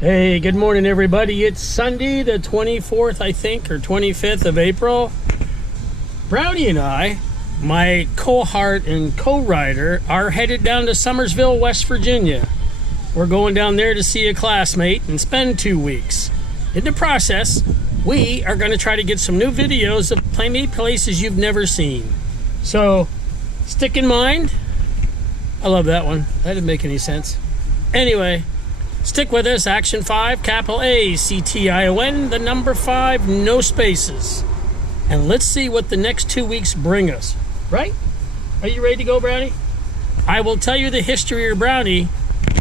Hey, good morning, everybody. It's Sunday, the 24th, I think, or 25th of April. Brownie and I, my cohort and co-rider, are headed down to Summersville, West Virginia. We're going down there to see a classmate and spend 2 weeks. In the process, we are going to try to get some new videos of places you've never seen. So, stick in mind. I love that one. That didn't make any sense. Anyway, stick with us. Action 5, capital A-C-T-I-O-N, the number 5, no spaces. And let's see what the next 2 weeks bring us. Right? Are you ready to go, Brownie? I will tell you the history of Brownie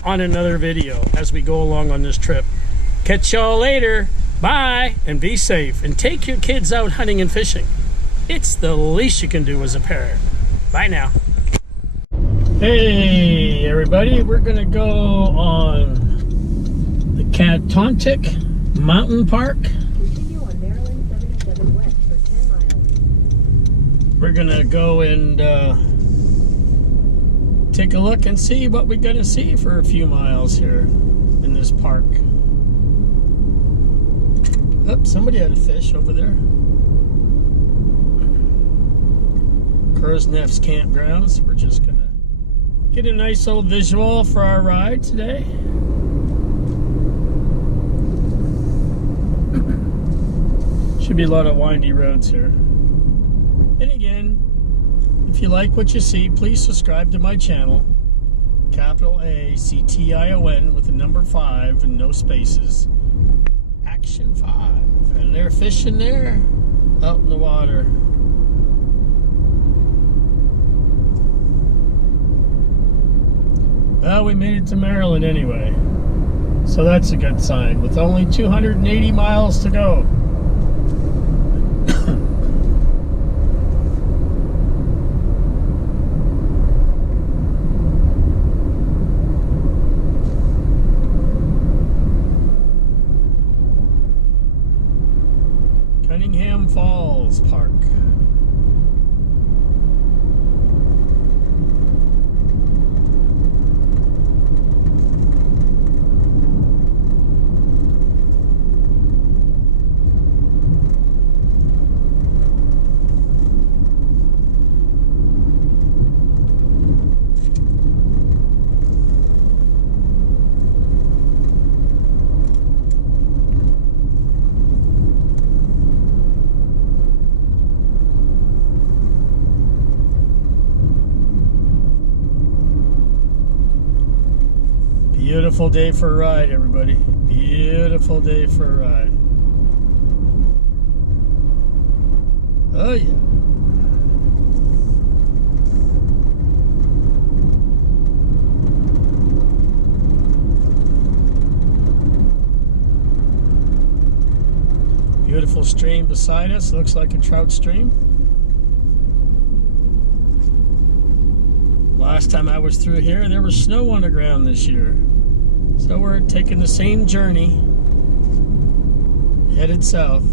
on another video as we go along on this trip. Catch y'all later. Bye, and be safe. And take your kids out hunting and fishing. It's the least you can do as a parent. Bye now. Hey, everybody. We're going to go on the Kayaking Mountain Park. Continue on Maryland 77 West for 10 miles. We're gonna go and take a look and see what we're gonna see for a few miles here in this park. Oh, somebody had a fish over there. Crow's Nest Campgrounds. We're just gonna get a nice old visual for our ride today. Should be a lot of windy roads here. And again, if you like what you see, please subscribe to my channel. Capital A-C-T-I-O-N with the number 5 and no spaces. Action 5. And they're fishing there out in the water. Well, we made it to Maryland anyway. So that's a good sign with only 280 miles to go. Falls Park. Beautiful day for a ride, everybody. Beautiful day for a ride. Oh, yeah. Beautiful stream beside us. Looks like a trout stream. Last time I was through here, there was snow on the ground this year. So we're taking the same journey, headed south.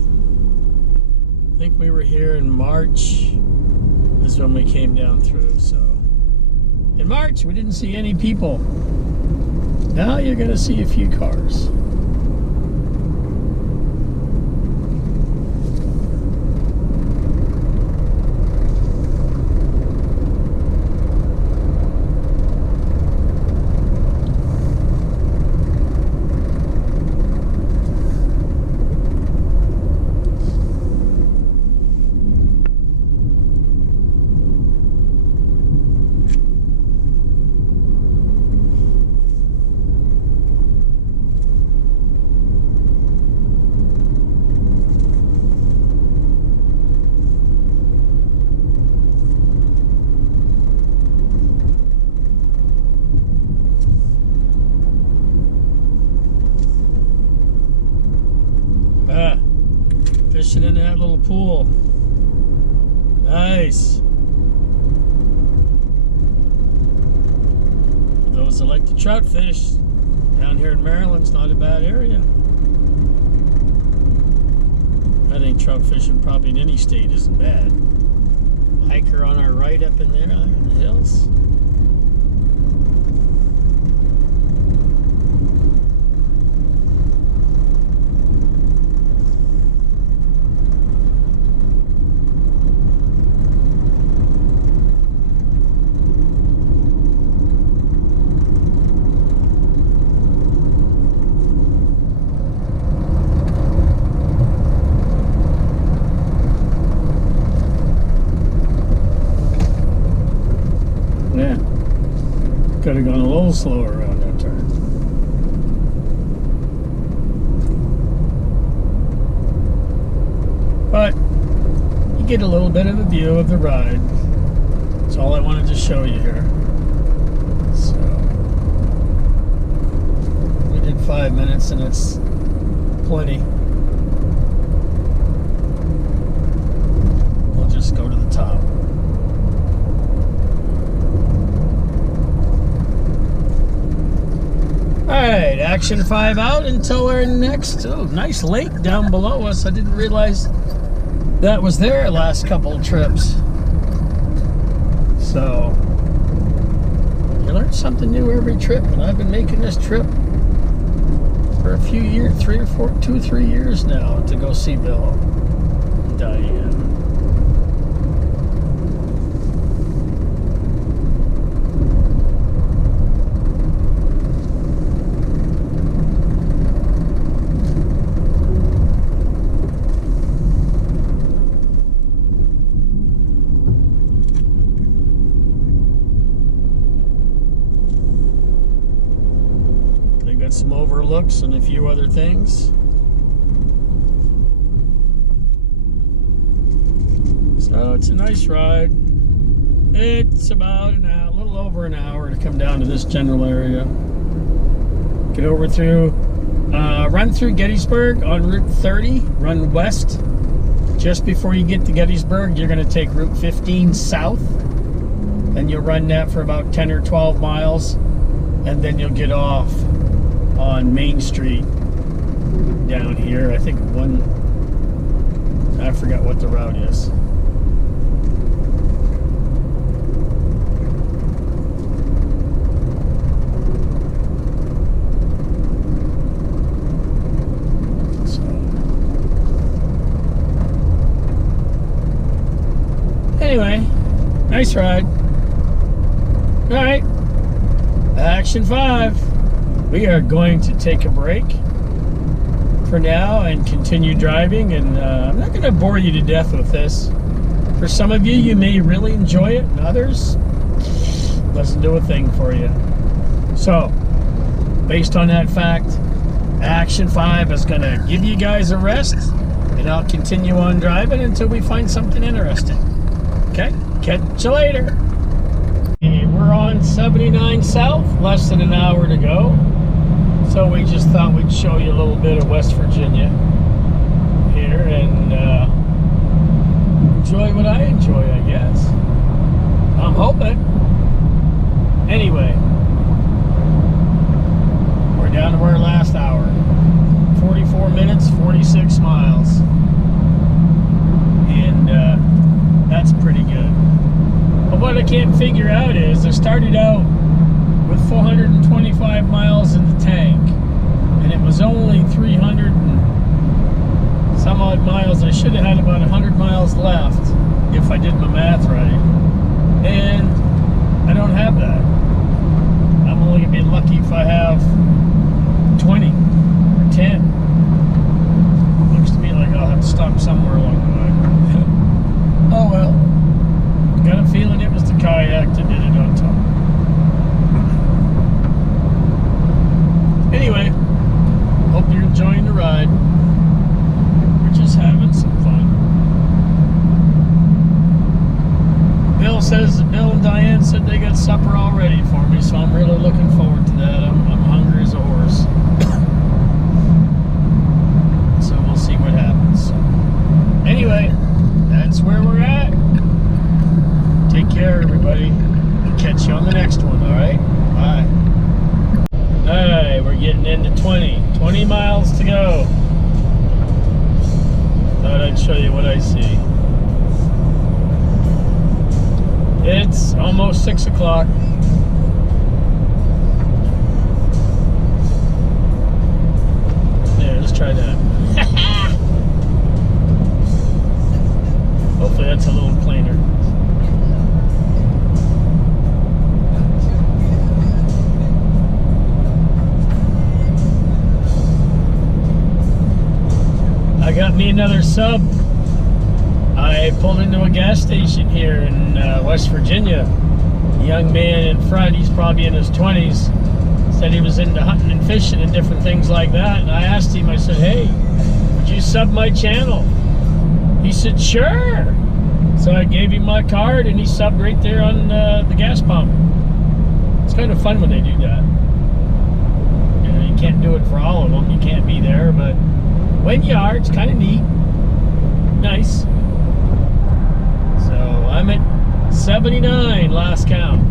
I think we were here in March, is when we came down through. So in March, we didn't see any people. Now you're gonna see a few cars. Fishing in that little pool. Nice. For those that like to trout fish, down here in Maryland's not a bad area. I think trout fishing probably in any state isn't bad. Hiker on our right up in there in the hills. little slower around that turn. But you get a little bit of a view of the ride. That's all I wanted to show you here. So we did 5 minutes, and it's plenty. We'll just go to the top. Alright, Action 5 out until our next, nice lake down below us. I didn't realize that was there last couple trips. So, you learn something new every trip, and I've been making this trip for a few years, 2 or 3 years now, to go see Bill and Diane. Some overlooks and a few other things. So it's a nice ride. It's about an hour, a little over an hour to come down to this general area. Get over through, run through Gettysburg on Route 30, run west. Just before you get to Gettysburg, you're going to take Route 15 south. Then you'll run that for about 10 or 12 miles, and then you'll get off on Main Street down here. I think I forgot what the route is. So, anyway, nice ride. All right, Action 5. We are going to take a break for now and continue driving, and I'm not going to bore you to death with this. For some of you, you may really enjoy it, and others, doesn't do a thing for you. So, based on that fact, Action 5 is going to give you guys a rest, and I'll continue on driving until we find something interesting. Okay? Catch you later. Okay, we're on 79 South, less than an hour to go. So we just thought we'd show you a little bit of West Virginia here and enjoy what I enjoy, I guess. I'm hoping. Anyway, we're down to our last hour. 44 minutes, 46 miles. And that's pretty good. But what I can't figure out is I started out with 425 miles in the tank, and it was only 300 and some odd miles. I should have had about 100 miles left if I did my math right, and I don't have that. I'm only gonna be lucky if I have 20 or 10. Looks to me like I'll have to stop somewhere along the way. Oh well, got a feeling it was the kayak that did it on top. Anyway, hope you're enjoying the ride. We're just having some fun. Bill and Diane said they got supper all ready for me, so I'm really looking forward to that. I'm hungry as a horse. So we'll see what happens. Anyway, that's where we're at. Take care, everybody. Catch you on the next one, all right? Bye. Alright, we're getting into 20 miles to go. Thought I'd show you what I see. It's almost 6 o'clock. There, let's try that. Hopefully that's a little plainer. I got me another sub. I pulled into a gas station here in West Virginia young man in front, he's probably in his 20s, said he was into hunting and fishing and different things like that. And I asked him, I said, hey, would you sub my channel? He said, sure. So I gave him my card and he subbed right there on the gas pump. It's kind of fun when they do that. You know, you can't do it for all of them. You can't be there, but when you are, it's kind of neat. Nice. So I'm at 79 last count.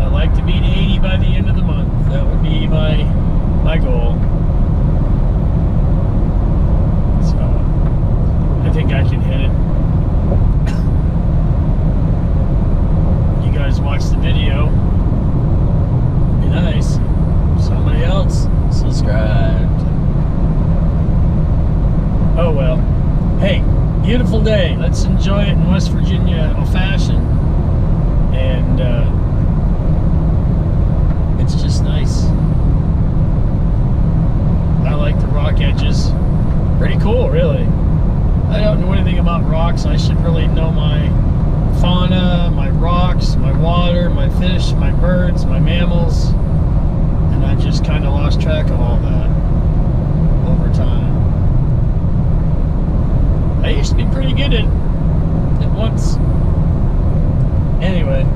I'd like to beat 80 by the end of the month. That would be my goal. So I think I can hit it. You guys watch the video. Be nice. Somebody else subscribed. Oh well. Hey, beautiful day. Let's enjoy it in West Virginia fashion. And it's just nice. I like the rock edges. Pretty cool, really. I don't know anything about rocks. I should really know my fauna, my rocks, my water, my fish, my birds, my mammals. And I just kind of lost track of all that over time. I used to be pretty good at it once. Anyway.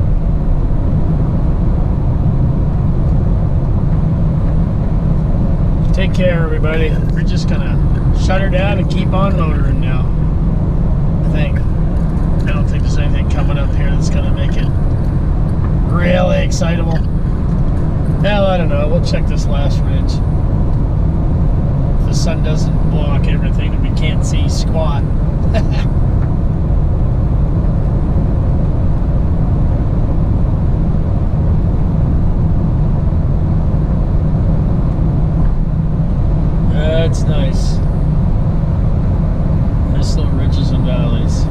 Take care, everybody. We're just gonna shut her down and keep on motoring now. I think. I don't think there's anything coming up here that's gonna make it really excitable. Hell, I don't know. We'll check this last ridge. If the sun doesn't block everything and we can't see squat. That's nice. Nice little ridges and valleys.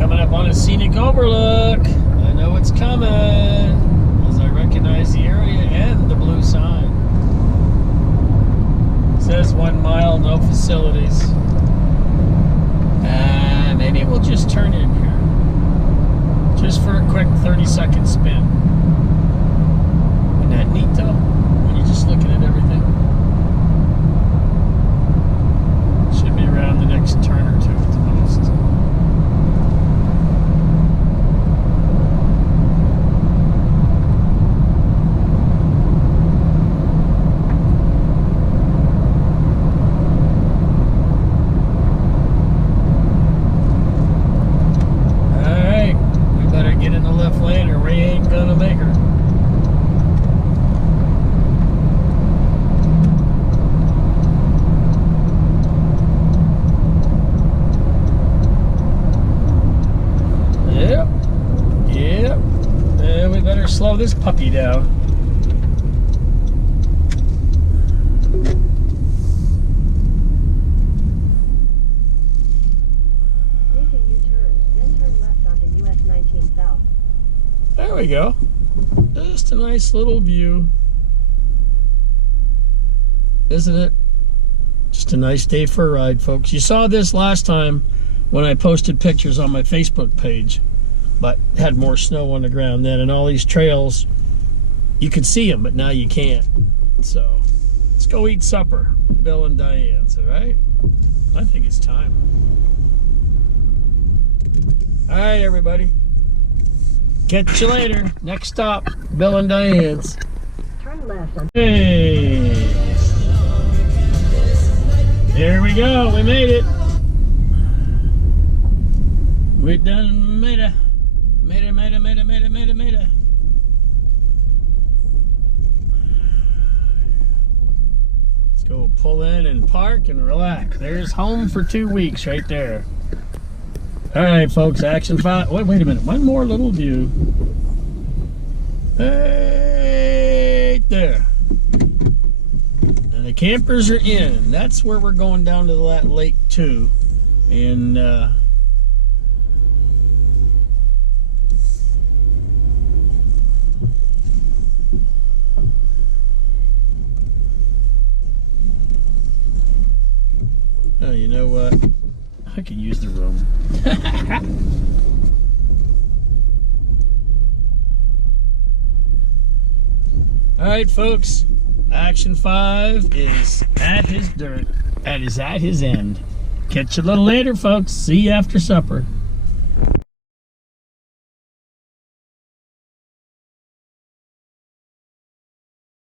Coming up on a scenic overlook. I know it's coming as I recognize the area and the blue sign. It says 1 mile, no facilities. Maybe we'll just turn in here. Just for a quick 30-second spin. Isn't that neat, though? When you're just looking at everything. Should be around the next turn or two at the most. Slow this puppy down. Make a U-turn, then turn left onto US 19 South. There we go. Just a nice little view. Isn't it? Just a nice day for a ride, folks. You saw this last time when I posted pictures on my Facebook page. But had more snow on the ground then, and all these trails, you could see them, but now you can't. So, let's go eat supper, Bill and Diane's, all right? I think it's time. All right, everybody. Catch you later. Next stop, Bill and Diane's. Turn left on. Hey. There we go. We made it. We done made it. Made it. Let's go pull in and park and relax. There's home for 2 weeks right there. All right, folks, action 5. Wait a minute. One more little view. Right there. And the campers are in. That's where we're going down to that lake too. And I could use the room. All right, folks. Action 5 is at his end. Catch you a little later, folks. See you after supper.